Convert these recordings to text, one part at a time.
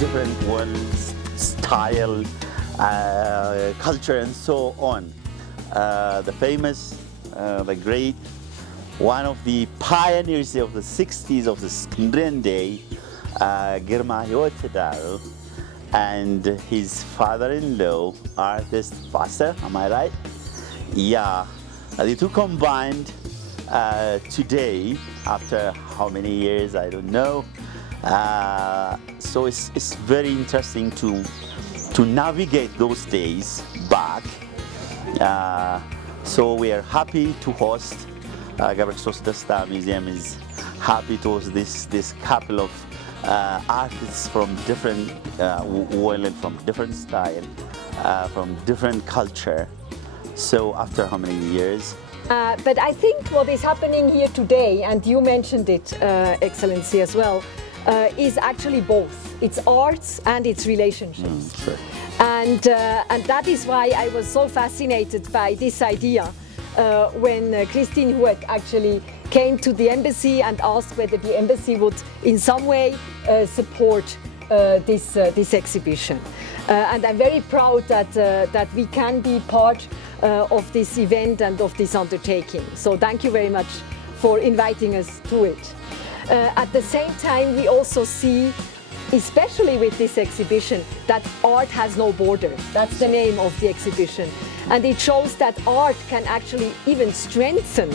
different worlds, style, culture, and so on. The famous, the great, one of the pioneers of the 60s of the Skandinavian day, የሁለት, and his father-in-law, artist Vaser, am I right? Yeah, the two combined today, after how many years, I don't know. So it's very interesting to navigate those days back. So we are happy to host, Christos Desta Museum is happy to host this couple of artists from different world, from different style, from different culture. So after how many years? But I think what is happening here today, and you mentioned it, Excellency, as well, is actually both. It's arts and it's relationships. Sure. And that is why I was so fascinated by this idea when Christine Huet actually came to the embassy and asked whether the embassy would in some way support this exhibition. And I'm very proud that we can be part of this event and of this undertaking. So thank you very much for inviting us to it. At the same time, we also see, especially with this exhibition, that art has no border. That's the name of the exhibition. And it shows that art can actually even strengthen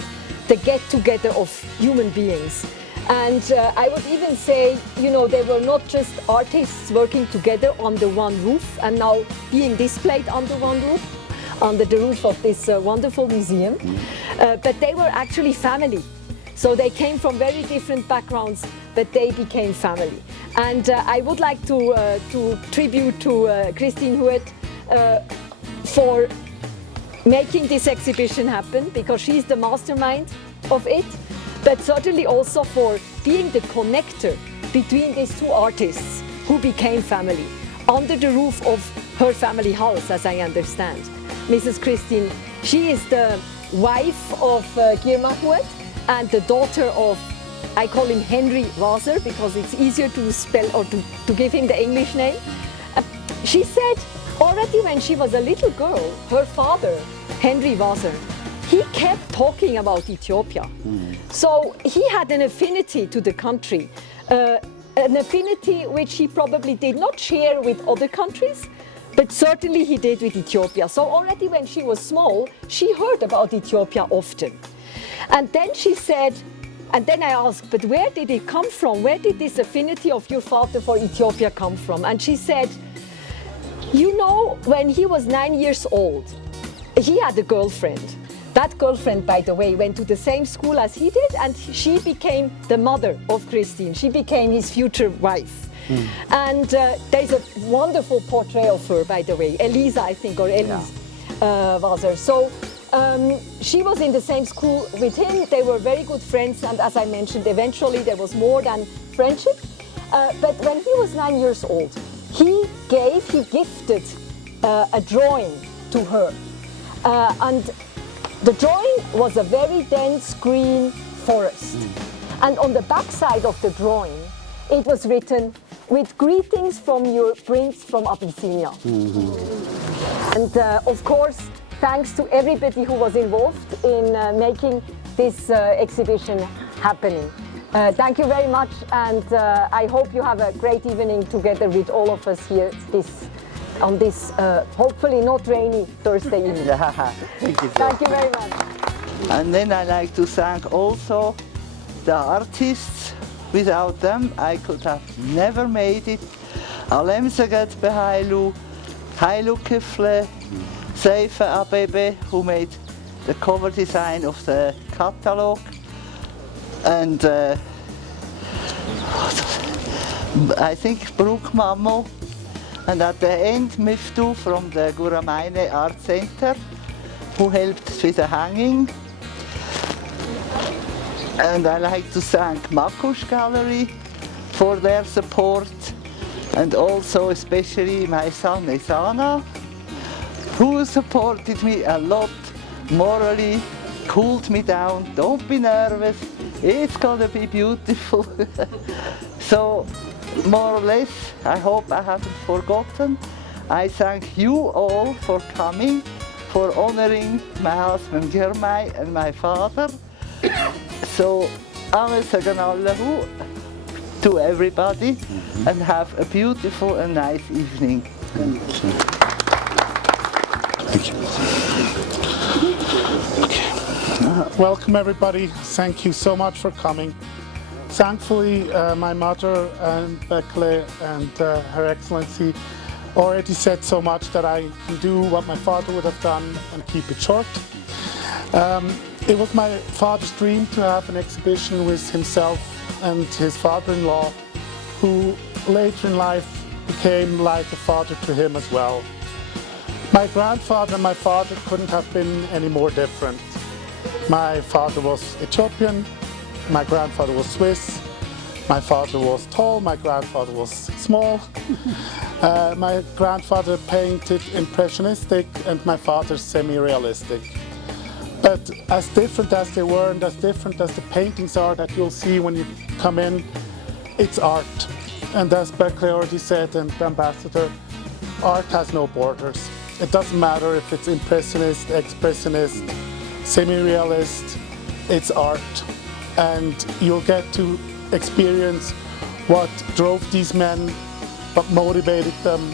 the get-together of human beings. And I would even say, you know, they were not just artists working together under one roof and now being displayed under one roof, under the roof of this wonderful museum, but they were actually family. So they came from very different backgrounds, but they became family. And I would like to tribute to Christine Huet for making this exhibition happen, because she's the mastermind of it, but certainly also for being the connector between these two artists who became family under the roof of her family house, as I understand. Mrs. Christine, she is the wife of Girma Huet and the daughter of, I call him Henry Vaser because it's easier to spell or to give him the English name. She said already when she was a little girl, her father, Henry Vaser, he kept talking about Ethiopia. So he had an affinity to the country, an affinity which he probably did not share with other countries, but certainly he did with Ethiopia. So already when she was small, she heard about Ethiopia often. And then she said, and then I asked, but where did it come from? Where did this affinity of your father for Ethiopia come from? And she said, you know, when he was 9 years old, he had a girlfriend. That girlfriend, by the way, went to the same school as he did, and she became the mother of Christine. She became his future wife. And there's a wonderful portrait of her, by the way, Elisa, I think, or Elise Vaser. So she was in the same school with him. They were very good friends, and as I mentioned, eventually there was more than friendship. But when he was 9 years old, he gifted a drawing to her. And the drawing was a very dense green forest. And on the back side of the drawing, it was written, with greetings from your prince from Abyssinia. And of course, thanks to everybody who was involved in making this exhibition happening. Thank you very much, and I hope you have a great evening together with all of us here on this hopefully not rainy Thursday evening. Thank you. Thank you very much. And then I like to thank also the artists. Without them, I could have never made it. Alem Sagat Behailu, Hailu Kifle, Seife Abebe, who made the cover design of the catalogue. And I think Brooke Mammo. And at the end, Miftu from the Guramaine Art Center, who helped with the hanging. And I like to thank Makush Gallery for their support, and also especially my son Esana, who supported me a lot morally, cooled me down. Don't be nervous, it's gonna be beautiful. So more or less, I hope I haven't forgotten. I thank you all for coming, for honoring my husband Girmay and my father. So, Amesaganallahu to everybody and have a beautiful and nice evening. Thank you. Okay. Welcome everybody. Thank you so much for coming. Thankfully, my mother and Bekle and Her Excellency already said so much that I can do what my father would have done and keep it short. It was my father's dream to have an exhibition with himself and his father-in-law, who later in life became like a father to him as well. My grandfather and my father couldn't have been any more different. My father was Ethiopian, my grandfather was Swiss, my father was tall, my grandfather was small. My grandfather painted impressionistic and my father semi-realistic. But as different as they were and as different as the paintings are that you'll see when you come in, it's art. And as Beckley already said, and the ambassador, art has no borders. It doesn't matter if it's impressionist, expressionist, semi-realist, it's art. And you'll get to experience what drove these men, what motivated them,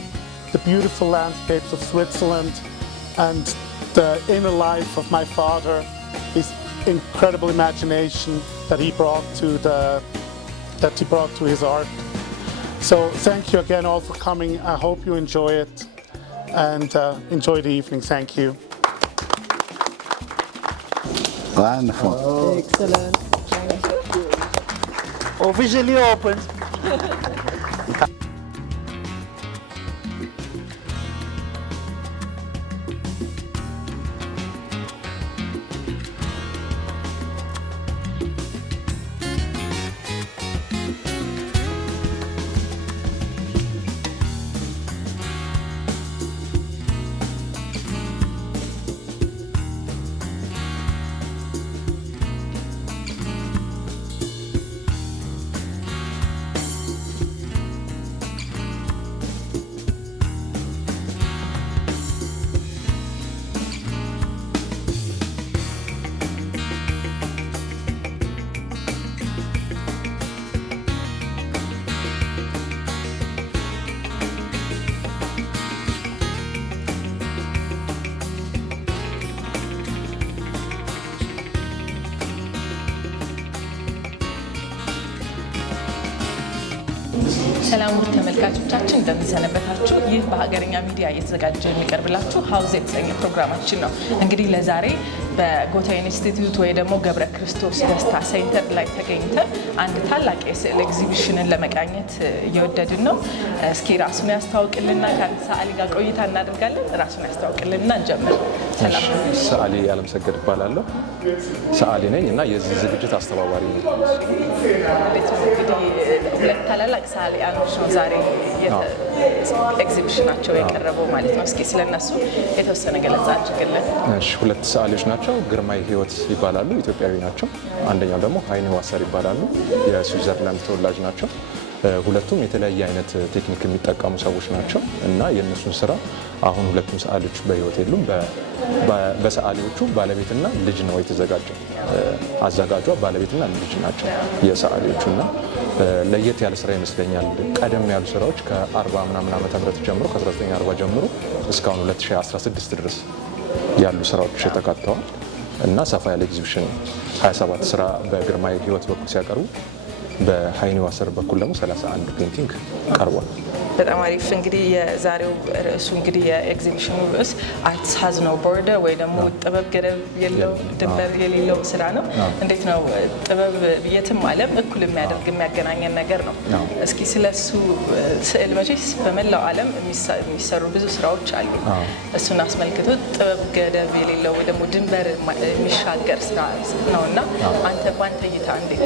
the beautiful landscapes of Switzerland, and the inner life of my father, his incredible imagination that he brought to his art. So thank you again all for coming. I hope you enjoy it and enjoy the evening. Thank you. Wonderful. Excellent. Officially open. ሰላም ውድ ተመልካቾቻችን እንደምንሰነበታችሁ። ይህ በሀገርኛ ሚዲያ የተዘጋጀ የሚቀርብላችሁ ሀውስ የተሰኘ ፕሮግራማችን ነው። እንግዲህ ለዛሬ በጎታ ኢንስቲትዩት ወይ ደግሞ ገብረ ክርስቶስ ደስታ ሴንተር ላይ ተገኝተን አንድ ታላቅ የስዕል ኤግዚቢሽንን ለመቃኘት እየወደድን ነው። እስኪ ራሱን ያስተዋውቅልና ከአንድ ሰዓሊ ጋር ቆይታ እናደርጋለን። ራሱን ያስተዋውቅልና እንጀምር። ሰላም። ሰዓሊ ያለምሰገድ እባላለሁ። ሰዓሊ ነኝ እና የዚህ ዝግጅት አስተባባሪ ነኝ። ሁለት ታላላቅ ሰዓሊያኖች ነው ዛሬ ኤግዚቢሽናቸው የቀረበው ማለት ነው። እስኪ ስለነሱ የተወሰነ ገለጻ አድርግልን። እሺ፣ ሁለት ሰዓሊዎች ናቸው። ግርማይ ህይወት ይባላሉ፣ ኢትዮጵያዊ ናቸው። አንደኛው ደግሞ ሀይኒ ዋሰር ይባላሉ፣ የስዊዘርላንድ ተወላጅ ናቸው። ሁለቱም የተለያየ አይነት ቴክኒክ የሚጠቀሙ ሰዎች ናቸው እና የእነሱን ስራ አሁን ሁለቱም ሰዓሊዎች በህይወት የሉም። በሰዓሊዎቹ ባለቤትና ልጅ ነው የተዘጋጀው። አዘጋጇ ባለቤትና ልጅ ናቸው የሰዓሊዎቹ እና ለየት ያለ ስራ ይመስለኛል። ቀደም ያሉ ስራዎች ከ40 ምናምን ዓመተ ምህረት ጀምሮ ከ1940 ጀምሮ እስካሁን 2016 ድረስ ያሉ ስራዎች ተካተዋል እና ሰፋ ያለ ኤግዚቢሽን 27 ስራ በግርማይ ህይወት በኩል ሲያቀርቡ በሀይኒ ዋሰር በኩል ደግሞ 31 ፔንቲንግ ቀርቧል። በጣም አሪፍ። እንግዲህ የዛሬው ርዕሱ እንግዲህ የኤግዚቢሽኑ ርዕስ አርትስ ሃዝ ኖ ቦርደር ወይ ደግሞ ጥበብ ገደብ የለው ድንበር የሌለው ስራ ነው። እንዴት ነው ጥበብ የትም ዓለም እኩል የሚያደርግ የሚያገናኘን ነገር ነው። እስኪ ስለሱ ስዕል መቼስ በመላው ዓለም የሚሰሩ ብዙ ስራዎች አሉ። እሱን አስመልክቶ ጥበብ ገደብ የሌለው ወይ ደግሞ ድንበር የሚሻገር ስራ ነውና አንተ ባንተ እይታ እንዴት?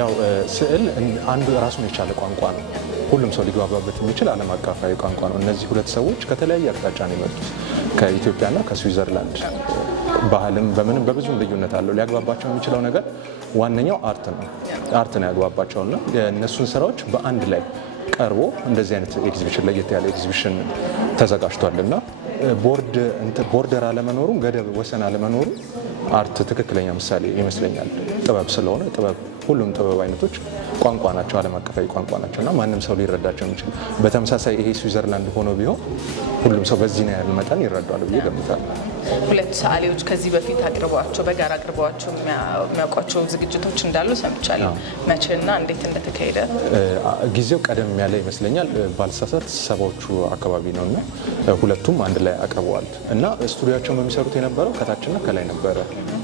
ያው ስዕል አንዱ ራሱን የቻለ ቋንቋ ነው። ሁሉም ሰው ሊግባባበት የሚችል ዓለም አቀፋዊ ቋንቋ ነው። እነዚህ ሁለት ሰዎች ከተለያየ አቅጣጫ ነው የመጡት፣ ከኢትዮጵያና ከስዊዘርላንድ። ባህልም በምንም በብዙም ልዩነት አለው። ሊያግባባቸው የሚችለው ነገር ዋነኛው አርት ነው። አርት ነው ያግባባቸውና የእነሱን ስራዎች በአንድ ላይ ቀርቦ እንደዚህ አይነት ኤግዚቢሽን ለየት ያለ ኤግዚቢሽን ተዘጋጅቷልና ቦርደር አለመኖሩ ገደብ ወሰን አለመኖሩ አርት ትክክለኛ ምሳሌ ይመስለኛል። ጥበብ ስለሆነ ጥበብ ሁሉም ጥበብ አይነቶች ቋንቋ ናቸው፣ ዓለም አቀፋዊ ቋንቋ ናቸው እና ማንም ሰው ሊረዳቸው የሚችል በተመሳሳይ ይሄ ስዊዘርላንድ ሆኖ ቢሆን ሁሉም ሰው በዚህ ነው ያህል መጠን ይረዳዋል ብዬ ገምታለሁ። ሁለት ሰዓሊዎች ከዚህ በፊት አቅርበዋቸው በጋራ አቅርበዋቸው የሚያውቋቸው ዝግጅቶች እንዳሉ ሰምቻለሁ። መቼና እንዴት እንደተካሄደ? ጊዜው ቀደም ያለ ይመስለኛል። ባልሳሳት ሰባዎቹ አካባቢ ነው እና ሁለቱም አንድ ላይ አቅርበዋል እና ስቱዲያቸውን በሚሰሩት የነበረው ከታችና ከላይ ነበረ፣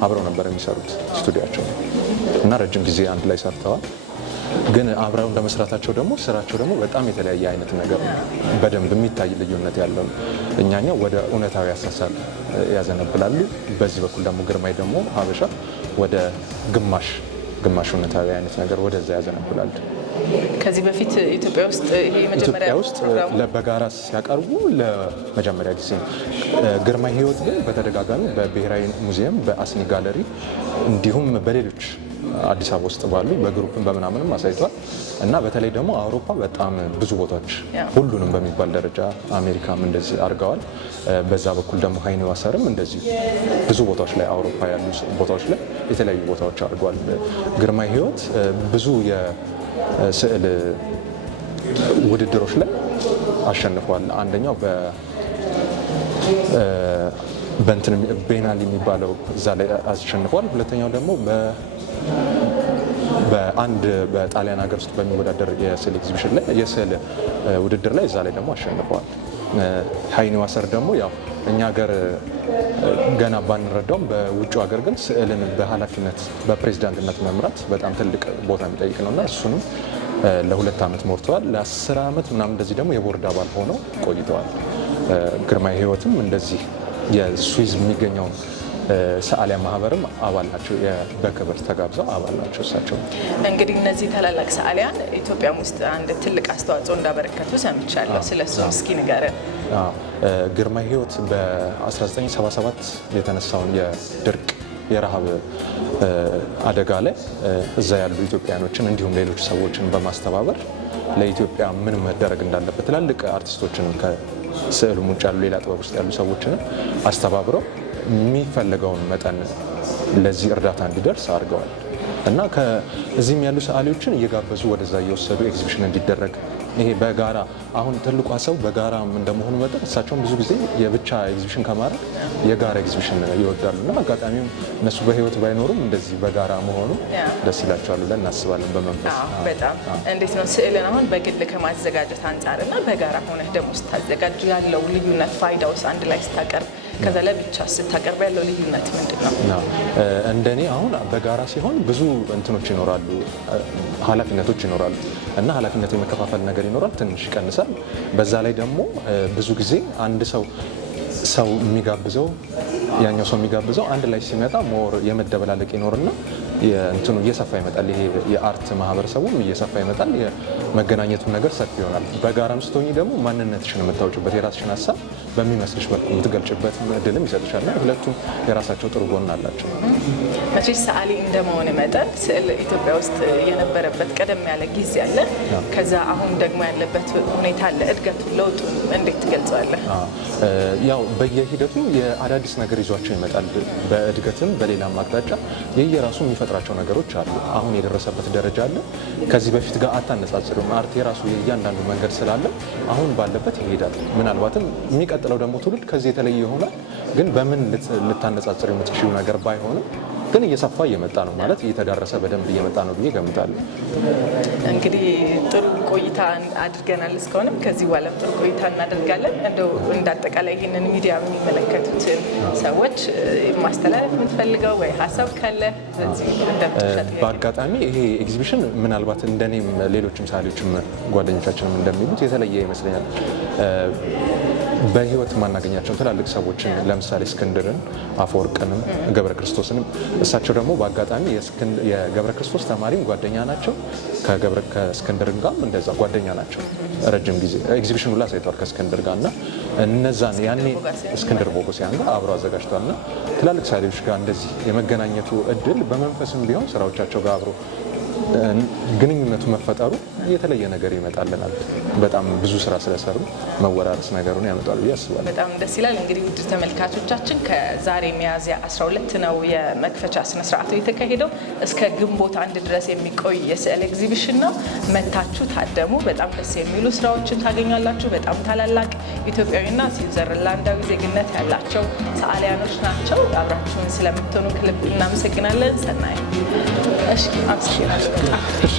አብረው ነበር የሚሰሩት ስቱዲያቸው እና ረጅም ጊዜ አንድ ላይ ሰርተዋል። ግን አብረው እንደመስራታቸው ደግሞ ስራቸው ደግሞ በጣም የተለያየ አይነት ነገር ነው። በደንብ የሚታይ ልዩነት ያለው እኛኛው ወደ እውነታዊ አሳሳል ያዘነብላሉ። በዚህ በኩል ደግሞ ግርማይ ደግሞ ሀበሻ ወደ ግማሽ እውነታዊ አይነት ነገር ወደዛ ያዘነብላል። ከዚህ በፊት ኢትዮጵያ ውስጥ ይሄ መጀመሪያ ውስጥ በጋራ ሲያቀርቡ ለመጀመሪያ ጊዜ ግርማይ ህይወት ግን በተደጋጋሚ በብሔራዊ ሙዚየም በአስኒ ጋለሪ እንዲሁም በሌሎች አዲስ አበባ ውስጥ ባሉ በግሩፕም በምናምንም አሳይቷል እና በተለይ ደግሞ አውሮፓ በጣም ብዙ ቦታዎች ሁሉንም በሚባል ደረጃ አሜሪካም እንደዚህ አድርገዋል። በዛ በኩል ደግሞ ሀይኒ ዋሰርም እንደዚህ ብዙ ቦታዎች ላይ አውሮፓ ያሉ ቦታዎች ላይ የተለያዩ ቦታዎች አድርገዋል። ግርማይ ህይወት ብዙ የስዕል ውድድሮች ላይ አሸንፏል። አንደኛው በእንትን ቤናል የሚባለው እዛ ላይ አሸንፏል። ሁለተኛው ደግሞ በአንድ በጣሊያን ሀገር ውስጥ በሚወዳደር የስዕል ኤግዚቢሽን ላይ የስዕል ውድድር ላይ እዛ ላይ ደግሞ አሸንፈዋል። ሀይኒ ዋሰር ደግሞ ያው እኛ ሀገር ገና ባንረዳውም በውጭ ሀገር ግን ስዕልን በኃላፊነት በፕሬዚዳንትነት መምራት በጣም ትልቅ ቦታ የሚጠይቅ ነውና እሱንም ለ2 ዓመት ሞርተዋል። ለ10 ዓመት ምናምን እንደዚህ ደግሞ የቦርድ አባል ሆነው ቆይተዋል። ግርማይ ህይወትም እንደዚህ የስዊዝ የሚገኘው ሰዓሊያን ማህበርም አባል ናቸው። በክብር ተጋብዘው አባል ናቸው። እሳቸው እንግዲህ እነዚህ ታላላቅ ሰዓሊያን ኢትዮጵያ ውስጥ አንድ ትልቅ አስተዋጽኦ እንዳበረከቱ ሰምቻለሁ። ስለሱ እስኪ ንገረን። ግርማይ ህይወት በ1977 የተነሳውን የድርቅ የረሃብ አደጋ ላይ እዛ ያሉ ኢትዮጵያኖችን እንዲሁም ሌሎች ሰዎችን በማስተባበር ለኢትዮጵያ ምን መደረግ እንዳለበት ትላልቅ አርቲስቶችን ከስዕሉ ውጭ ያሉ ሌላ ጥበብ ውስጥ ያሉ ሰዎችንም አስተባብረው የሚፈለገውን መጠን ለዚህ እርዳታ እንዲደርስ አድርገዋል እና ከዚህም ያሉ ሰዓሊዎችን እየጋበዙ ወደዛ እየወሰዱ ኤግዚቢሽን እንዲደረግ ይሄ በጋራ አሁን ትልቁ ሀሳቡ በጋራ እንደመሆኑ መጠን እሳቸውም ብዙ ጊዜ የብቻ ኤግዚቢሽን ከማድረግ የጋራ ኤግዚቢሽን ይወዳሉ እና አጋጣሚው እነሱ በህይወት ባይኖሩም እንደዚህ በጋራ መሆኑ ደስ ይላቸዋል ብለን እናስባለን። በመንፈስ በጣም እንዴት ነው ስዕልን አሁን በግል ከማዘጋጀት አንጻር እና በጋራ ሆነህ ደግሞ ስታዘጋጅ ያለው ልዩነት ፋይዳውስ አንድ ላይ ስታቀርብ ከዛ ለብቻ ስታቀርብ ያለው ልዩነት ምንድን ነው? እንደኔ አሁን በጋራ ሲሆን ብዙ እንትኖች ይኖራሉ፣ ኃላፊነቶች ይኖራሉ እና ኃላፊነቱ የመከፋፈል ነገር ይኖራል፣ ትንሽ ይቀንሳል። በዛ ላይ ደግሞ ብዙ ጊዜ አንድ ሰው የሚጋብዘው ያኛው ሰው የሚጋብዘው አንድ ላይ ሲመጣ ሞር የመደበላለቅ ይኖርና እንትኑ እየሰፋ ይመጣል። ይሄ የአርት ማህበረሰቡም እየሰፋ ይመጣል። የመገናኘቱ ነገር ሰፊ ይሆናል። በጋራም ስትሆኚ ደግሞ ማንነትሽን የምታውጭበት የራስሽን ሀሳብ በሚመስልሽ መልኩ የምትገልጭበት እድልም ይሰጥሻል። ሁለቱም የራሳቸው ጥሩ ጎን አላቸው። መቼስ ሰዓሊ እንደመሆን መጠን ስዕል ኢትዮጵያ ውስጥ የነበረበት ቀደም ያለ ጊዜ አለ፣ ከዛ አሁን ደግሞ ያለበት ሁኔታ አለ። እድገቱ ለውጡ እንዴት ትገልጸዋለህ? ያው በየሂደቱ የአዳዲስ ነገር ይዟቸው ይመጣል። በእድገትም በሌላም አቅጣጫ የየራሱ የሚፈጥራቸው ነገሮች አሉ። አሁን የደረሰበት ደረጃ አለ። ከዚህ በፊት ጋር አታነጻጽሩም። አርት የራሱ የእያንዳንዱ መንገድ ስላለ አሁን ባለበት ይሄዳል። ምናልባትም የሚቀጥለው ደግሞ ትውልድ ከዚህ የተለየ ይሆናል። ግን በምን ልታነጻጽር የምትችይው ነገር ባይሆንም ግን እየሰፋ እየመጣ ነው ማለት እየተዳረሰ በደንብ እየመጣ ነው ብዬ ገምታለሁ። እንግዲህ ጥሩ ቆይታ አድርገናል። እስካሁንም ከዚህ በኋላ ጥሩ ቆይታ እናደርጋለን። እንደው እንዳጠቃላይ ይህንን ሚዲያ የሚመለከቱትን ሰዎች ማስተላለፍ የምትፈልገው ወይ ሀሳብ ካለ እንደምትሸጥ? በአጋጣሚ ይሄ ኤግዚቢሽን ምናልባት እንደኔም ሌሎችም ሰዓሊዎችም ጓደኞቻችንም እንደሚሉት የተለየ ይመስለኛል። በህይወት ማናገኛቸው ትላልቅ ሰዎችን ለምሳሌ እስክንድርን፣ አፈወርቅንም፣ ገብረ ክርስቶስንም እሳቸው ደግሞ በአጋጣሚ የገብረ ክርስቶስ ተማሪም ጓደኛ ናቸው። ከእስክንድርን ጋርም እንደዛ ጓደኛ ናቸው። ረጅም ጊዜ ኤግዚቢሽኑ ላይ አሳይተዋል ከእስክንድር ጋር እና እነዛን ያኔ እስክንድር ቦጎሲያን ጋር አብሮ አዘጋጅቷልና ትላልቅ ሰዓሊዎች ጋር እንደዚህ የመገናኘቱ እድል በመንፈስም ቢሆን ስራዎቻቸው ጋር አብሮ ግንኙነቱ መፈጠሩ የተለየ ነገር ይመጣልናል። በጣም ብዙ ስራ ስለሰሩ መወራረስ ነገሩን ያመጣሉ ብዬ አስባለሁ። በጣም ደስ ይላል። እንግዲህ ውድ ተመልካቾቻችን ከዛሬ ሚያዝያ 12 ነው የመክፈቻ ስነ ስርዓቱ የተካሄደው። እስከ ግንቦት 1 ድረስ የሚቆይ የስዕል ኤግዚቢሽን ነው። መታችሁ ታደሙ። በጣም ደስ የሚሉ ስራዎችን ታገኛላችሁ። በጣም ታላላቅ ኢትዮጵያዊና ስዊዘርላንዳዊ ዜግነት ያላቸው ሰዓሊያኖች ናቸው። አብራችሁን ስለምትሆኑ ከልብ እናመሰግናለን። ሰናይ እሺ አብስሽናለሁ። እሺ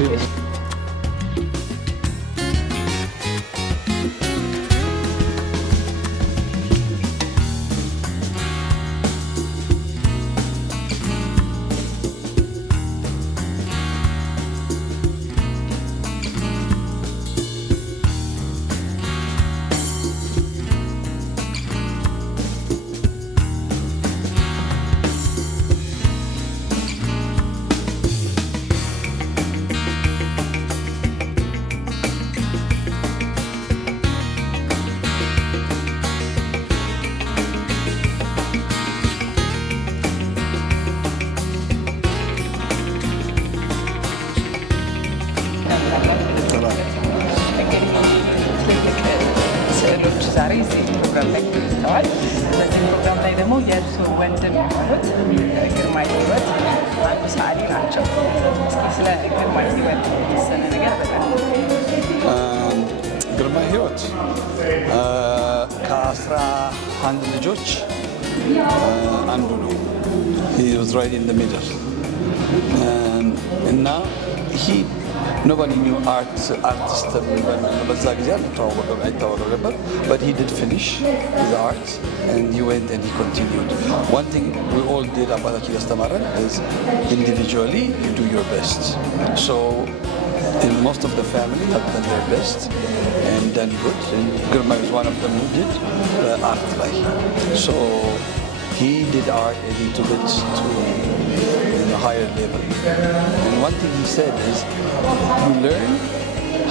ዛሬ እዚህ ፕሮግራም ላይ ተገኝተዋል። በዚህ ፕሮግራም ላይ ደግሞ የእርሱ ወንድም የሆኑት ግርማይ ህይወት አንዱ ሰዓሊ ናቸው። እስኪ ስለ ግርማይ ህይወት የተወሰነ ነገር በጣም ግርማይ ህይወት ከ11 ልጆች አንዱ ነው። he was right in the middle እና nobody knew artist በዛ ጊዜ አይታወቅም ነበር, but he did finish his art and he went and he continued. One thing we all did አባታችን ያስተማረን is individually you do your best. So in most of the family have done their best and done good, and Girma was one of them who did art like. So he did art and he took it to a higher level. And one thing he said is, you learn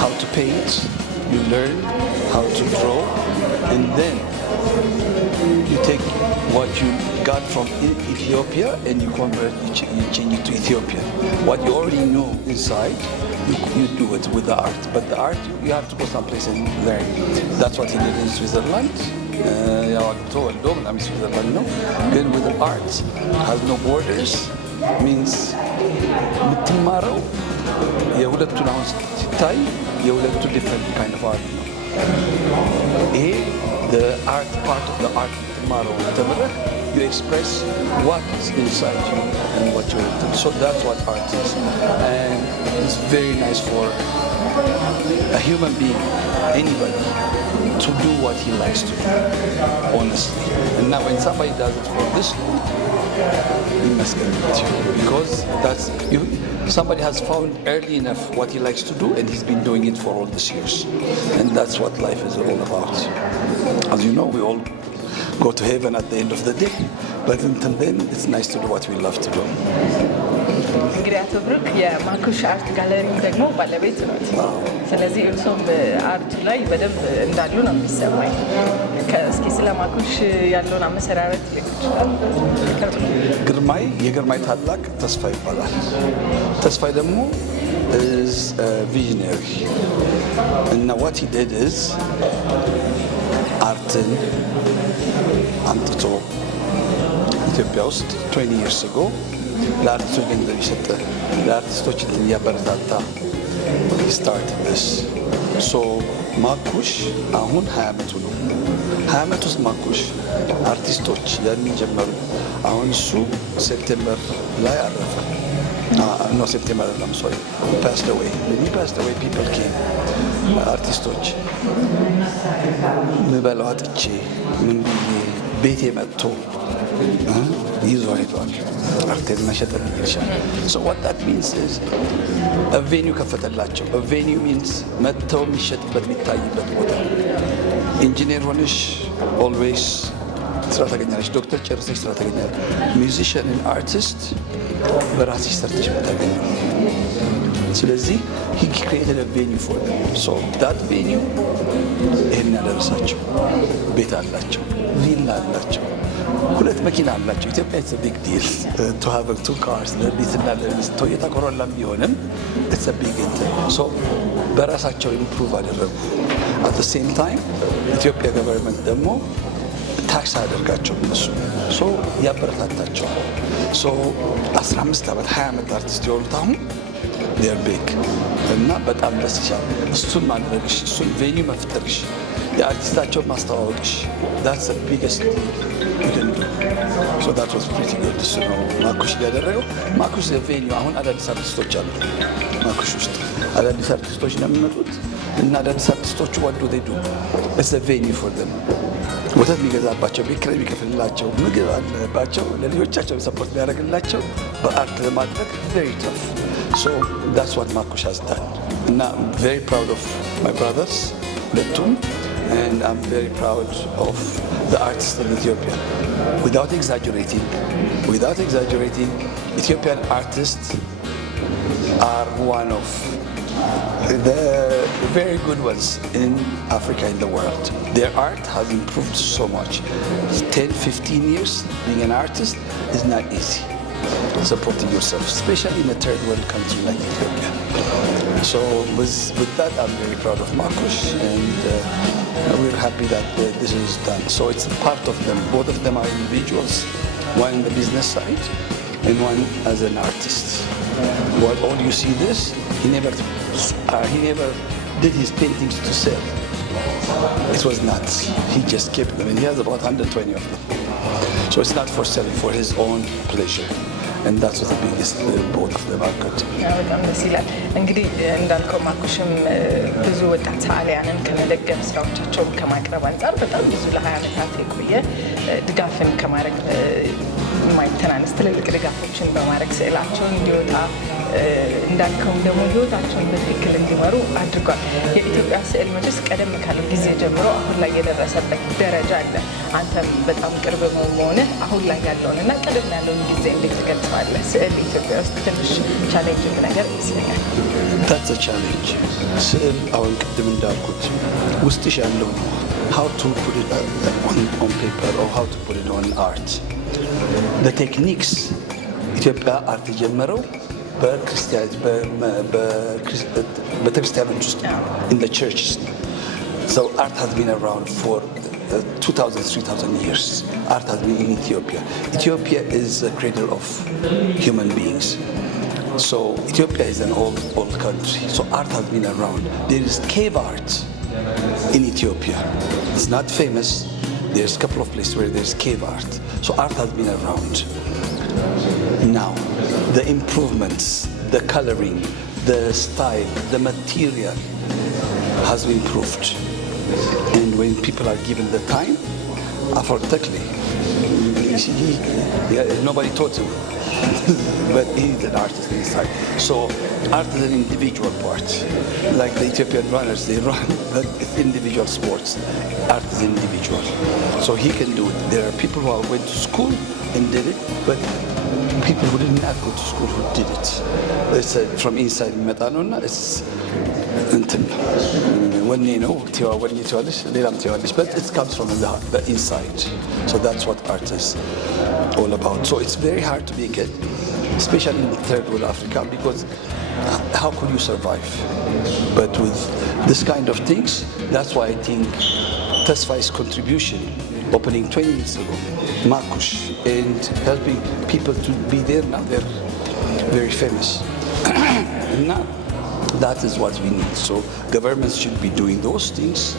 how to paint, you learn how to draw, and then you take what you got from Ethiopia and you convert, you change it to Ethiopian. What you already know inside, you do it with the art. But the art, you have to go someplace and learn. That's what he did in Switzerland. Switzerland, no? Then with the art, has no borders, means የምትማረው የሁለቱን አሁን ሲታይ የሁለቱ different kind of art ነው። ይሄ the art part of the art የምትማረው ተምረህ you express what is inside you and what you're doing. So that's what art is, and it's very nice for a human being, anybody, to do what he likes to do, honestly. And now when somebody does it for this long, he must get it, because that's somebody has found early enough what he likes to do, and he's been doing it for all these years. And that's what life is all about. As you know, we all go to heaven at the end of the day, but until then it's nice to do what we love to do. እንግዲህ አቶ ብሩክ የማኩሽ አርት ጋለሪ ደግሞ ባለቤት ነው። ስለዚህ እርሶም በአርቱ ላይ በደንብ እንዳሉ ነው የሚሰማኝ። እስኪ ስለ ማኩሽ ያለውን አመሰራረት ይችላል። የግርማይ ታላቅ ተስፋ ይባላል። ተስፋ ደግሞ is visionary, and what he did is አርትን አምጥቶ ኢትዮጵያ ውስጥ 20 years ago ለአርቲስቶች ገንዘብ የሰጠ ለአርቲስቶች እያበረታታ start this. So ማኩሽ አሁን 20 ዓመቱ ነው። 20 ዓመት ውስጥ ማኩሽ አርቲስቶች ያንን ጀመሩ። አሁን እሱ ሴፕቴምበር ላይ አረፈ። No, September, I'm sorry, passed away. When he passed away, people came, artistoች ምበላው አጥቼ ምን ብዬ ቤቴ መጥቶ ይዞ ሄዷል። አርቴን መሸጥ ይችላል። So what that means is a venue ከፈተላቸው። a venue means መጥተው የሚሸጥበት የሚታይበት ቦታ። ኢንጂነር ሆነሽ always ስራ ታገኛለሽ። ዶክተር ጨርሰሽ ስራ ታገኛለሽ። ሚውዚሽያን and artist በራስሽ ሰርተሽ የምታገኝ። ስለዚህ he created a venue for them. So that venue ይሄን ያደረሳቸው ቤት አላቸው፣ ቪላ አላቸው፣ 2 መኪና አላቸው። ኢትዮጵያ it's a big deal to have 2 cars ለቤትና ለሚስት ቶዮታ ኮሮላ ቢሆንም it's a big deal. So በራሳቸው ኢምፕሩቭ አደረጉ። at the same time ኢትዮጵያ ገቨርንመንት ደግሞ ታክስ አደርጋቸው እነሱ ሶ ያበረታታቸዋል። ሶ 15 ዓመት 20 ዓመት አርቲስት የሆኑት አሁን they're big እና በጣም ደስ ይላል። እሱን ማድረግሽ፣ እሱን ቬኒው መፍጠርሽ፣ የአርቲስታቸውን ማስተዋወቅሽ that's the biggest thing you can do. So that was pretty good. እሱ ነው ማኩሽ ያደረገው። ማኩሽ ቬኒው አሁን አዳዲስ አርቲስቶች አሉ። ማኩሽ ውስጥ አዳዲስ አርቲስቶች ነው የሚመጡት እና አዳዲስ አርቲስቶቹ what do they do? It's a venue for them. ወተት የሚገዛባቸው፣ ቤት ኪራይ የሚከፍልላቸው፣ ምግብ አለባቸው፣ ለልጆቻቸው ሰፖርት የሚያደርግላቸው በአርት ለማድረግ very tough. So that's what Makush has done. And I'm very proud of my brothers, ሁለቱም, and I'm very proud of the artists in Ethiopia. Without exaggerating, Ethiopian artists are one of the very good ones in Africa, in the world. Their art has improved so much. 10-15 years being an artist is not easy. Supporting yourself, especially in a third world country like Ethiopia. So with that, I'm very proud of Makush, and we're happy that this is done. So it's a part of them. Both of them are individuals, one in the business side and one as an artist. What all you see this, he never did his paintings to sell. It was not. He just kept them, and he has about 120 of them. So it's not for selling, for his own pleasure. And that's what the biggest, both of them are good. በጣም ደስ ይላል። እንግዲህ እንዳልከው ማኩሽም ብዙ ወጣት ሰዓሊያንን ከመደገፍ ስራዎቻቸውን ከማቅረብ አንጻር በጣም ብዙ ለ20 ዓመታት የቆየ ድጋፍን ከማድረግ የማይተናነስ ትልልቅ ድጋፎችን በማድረግ ስዕላቸውን እንዲወጣ እንዳልከውም ደግሞ ህይወታቸውን በትክክል እንዲመሩ አድርጓል። የኢትዮጵያ ስዕል መቼስ ቀደም ካለው ጊዜ ጀምሮ አሁን ላይ የደረሰበት ደረጃ አለ። አንተም በጣም ቅርብ መሆንህ አሁን ላይ ያለውን እና ቀደም ያለውን ጊዜ እንዴት ትገልጸዋለህ? ስዕል ኢትዮጵያ ውስጥ ትንሽ ቻሌንጅንግ ነገር ይመስለኛል። That's a challenge. ስዕል አሁን ቅድም እንዳልኩት ውስጥሽ ያለው ነው። How to put it on paper or how to put it on art. The techniques ኢትዮጵያ አርት የጀመረው በክርስቲያኖች ውስጥ in the churches. So art has been around for 2,000-3,000 years. Art has been in Ethiopia. Ethiopia is a cradle of human beings. So Ethiopia is an old country. So art has been around. There is cave art in Ethiopia. It's not famous. There's a couple of places where there's cave art. So art has been around. Now, the improvements, the coloring, the style, the material has improved. And when people are given the time, unfortunately, nobody taught him, but he's an artist inside. So art is an individual part. Like the Ethiopian runners, they run, but it's individual sports. Art is individual. So he can do it. There are people who went to school and did it, but people who did not go to school who did it. It's from inside metalona. It's when you know when you tell this, but it comes from the inside. So that's what art is all about. So it's very hard to make it, especially in third world Africa, because how could you survive? But with this kind of things, that's why I think Tesfa's contribution, opening 20 years ago, Makush, and helping people to be there now, they're very famous. And now, that is what we need. So governments should be doing those things.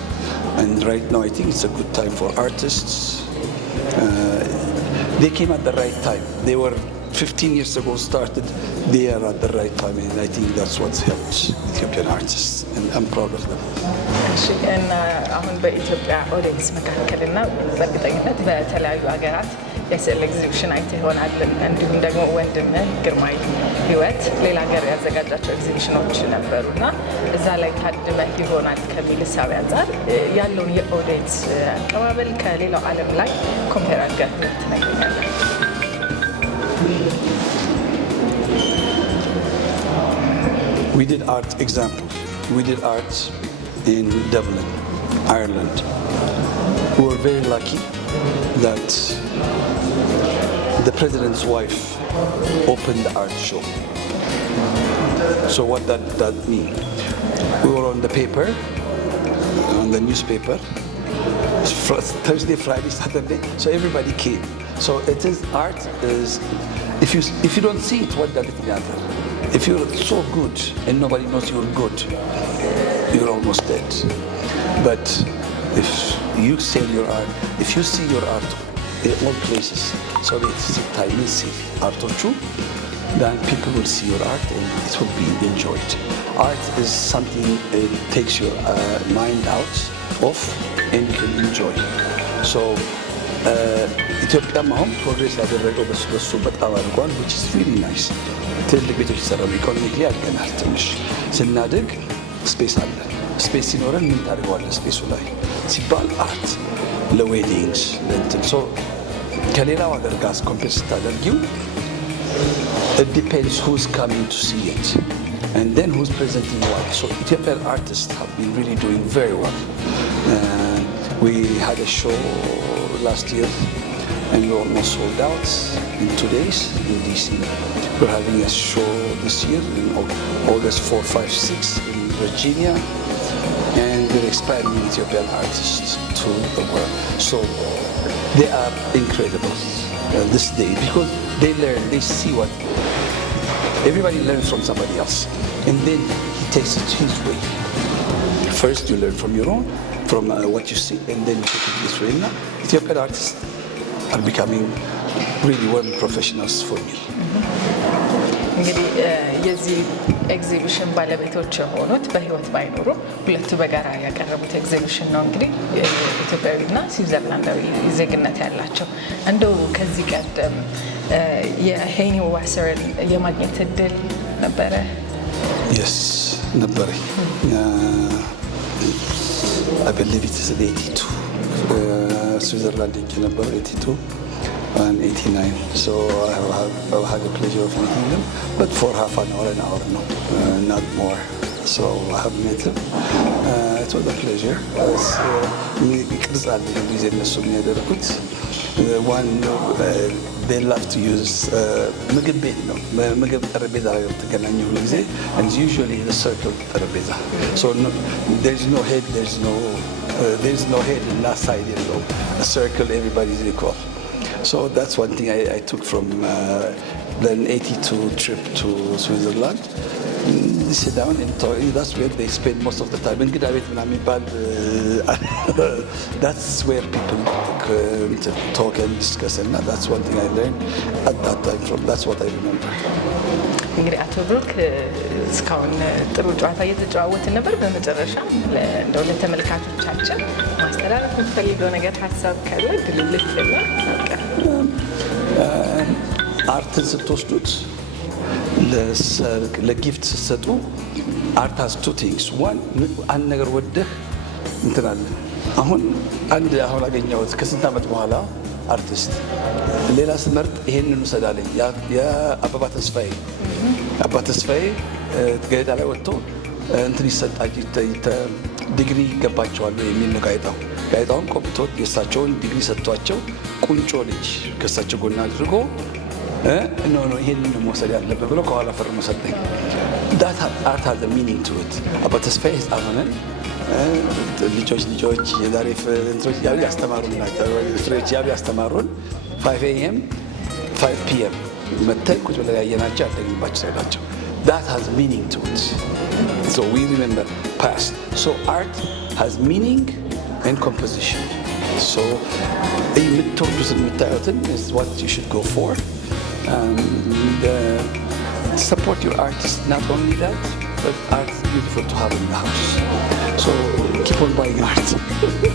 And right now, I think it's a good time for artists. They came at the right time. They were 15 years ago started, they are at the right time, and I think that's what's helped Ethiopian artists, and I'm proud of them. እና አሁን በኢትዮጵያ ኦዲየንስ መካከልና በእርግጠኝነት በተለያዩ ሀገራት የስዕል ኤግዚቢሽን አይተህ ይሆናል። እንዲሁም ደግሞ ወንድምህ ግርማይ ህይወት ሌላ ሀገር ያዘጋጃቸው ኤግዚቢሽኖች ነበሩና እዛ ላይ ታድመህ ይሆናል ከሚል እሳቤ አንጻር ያለውን የኦዲየንስ አቀባበል ከሌላው ዓለም ላይ ኮምፔር አድርገህ ትነግረኛለህ? We did art example. We did art in Dublin, Ireland. We were very lucky that the president's wife opened the art show. So what that mean? We were on the paper, on the newspaper, Thursday, Friday, Saturday. So everybody came. So it is art is if you don't see it, what does it matter? If you're so good and nobody knows you're good, you're almost dead. But if you sell your art, if you see your art in all places, so it's time see art or true, then people will see your art and it will be enjoyed. Art is something that takes your mind out of and you can enjoy. So ኢትዮጵያ አሁን ፕሮግሬስ ያደረገው በሱ በጣም አድርጓል, which is really nice. ትልልቅ ቤቶች ይሰራሉ, ኢኮኖሚክሊ አድገናል። ትንሽ ስናድግ ስፔስ አለ። ስፔስ ሲኖረን ምን ታደርገዋለህ ስፔሱ ላይ ሲባል አርት ለዌዲንግስ ለእንትን ሶ ከሌላው ሀገር ጋር ኮምፔር ስታደርጊው it depends who's coming to see it and then who's presenting what. So Ethiopian artists have been really doing very well. We had a show last year and we almost sold out in 2 days in DC. We're having a show this year in August 4, 5, 6 in Virginia, and we're expanding Ethiopian artists to the world. So they are incredible this day because they learn, they see what everybody learns from somebody else, and then he takes it his way. First you learn from your own, from what you see, and then you take it this way. Now Ethiopian artists are becoming really well professionals for me. እንግዲህ የዚህ ኤግዚቢሽን ባለቤቶች የሆኑት በህይወት ባይኖሩ ሁለቱ በጋራ ያቀረቡት ኤግዚቢሽን ነው። እንግዲህ ኢትዮጵያዊና ስዊዘርላንዳዊ ዜግነት ያላቸው እንደው ከዚህ ቀደም የሄኒ ዋሰርን የማግኘት እድል ነበረ? Yes, ነበረ. I believe it is 82. Switzerland ነበረ 82. I'm 89, so I've had the pleasure of meeting them, but for half an hour, no, not more. So I have met them. It was a pleasure. One, they love to use and usually the circle terabeza. So no, there's no head, there's no head in that side. A circle, everybody's equal. So that's one thing I took from the 82 trip to Switzerland. They sit down and talk. That's where they spend most of the time. That's where people talk and discuss, and that's one thing I learned at that time. That's what I remember. እንግዲህ አቶ ብሩክ እስካሁን ጥሩ ጨዋታ እየተጨዋወትን ነበር። በመጨረሻ እንደው ለተመልካቾቻችን ማስተላለፍ የምትፈልገው ነገር ሀሳብ ካለ ድልልት እና አርትን ስትወስዱት ለጊፍት ስትሰጡ አርት has two things. One, አንድ ነገር ወደህ እንትን አለ። አሁን አገኘሁት ከስንት ዓመት በኋላ አርቲስት ሌላ ስመርጥ ይሄንን ውሰዳለኝ የአበባ ተስፋዬ ጋዜጣ ላይ ወጥቶ እንትን ይሰጣል ዲግሪ ይገባቸዋል የሚል ነው ጋዜጣውን ኮፒቶት የእሳቸውን ዲግሪ ሰጥቷቸው ቁንጮ ልጅ ከእሳቸው ጎን አድርጎ ይሄንን መውሰድ ያለበት ብሎ ከኋላ ፈርሞ ሰጠኝ። that art has a meaning to it. አበባ ተስፋዬ ህፃናትን ልጆች የዛሬ ፍሬንድሮች ያስተማሩን ናቸው። ፍሬንድሮች ያስተማሩን 5 AM 5 PM መተን ቁጭ ብለን ያየናቸው ያደግንባቸው ሰው ናቸው። That has meaning to it. So we remember past. So art has meaning and composition. So የምትወዱትን የምታዩትን is what you should go for. Support your artist. Not only that, but art is beautiful to have in the house. So keep on buying art.